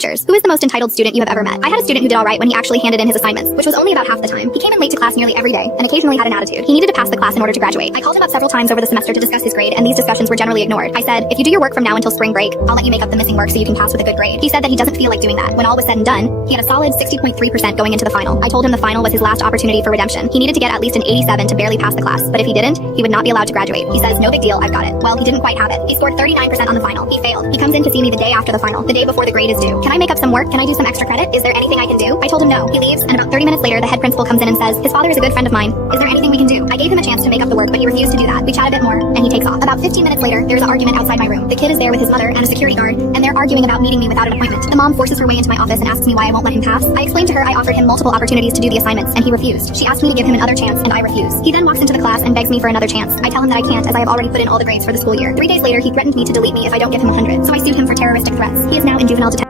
teachers. Who is the most entitled student you have ever met? I had a student who did all right when he actually handed in his assignments, which was only about half the time. He came in late to class nearly every day and occasionally had an attitude. He needed to pass the class in order to graduate. I called him up several times over the semester to discuss his grade, and these discussions were generally ignored. I said, if you do your work from now until spring break, I'll let you make up the missing work so you can pass with a good grade. He said that he doesn't feel like doing that. When all was said and done, he had a solid 60.3% going into the final. I told him the final was his last opportunity for redemption. He needed to get at least an 87 to barely pass the class, but if he didn't, he would not be allowed to graduate. He says, no big deal, I've got it. Well, he didn't quite have it. He scored 39% on the final. He failed. He comes in to see me the day after the final, the day before the grade is due. Can I make up some work? Can I do some extra credit? Is there anything I can do? I told him no. He leaves, and about 30 minutes later, the head principal comes in and says, his father is a good friend of mine. Is there anything we can do? I gave him a chance to make up the work, but he refused to do that. We chat a bit more, and he takes off. About 15 minutes later, there's an argument outside my room. The kid is there with his mother and a security guard, and they're arguing about meeting me without an appointment. The mom forces her way into my office and asks me why I won't let him pass. I explained to her I offered him multiple opportunities to do the assignments, and he refused. She asked me to give him another chance, and I refuse. He then walks into the class and begs me for another chance. I tell him that I can't, as I have already put in all the grades for the school year. 3 days later, he threatened me to delete me if I don't give him 100. So I sued him for terroristic threats. He is now in juvenile detention.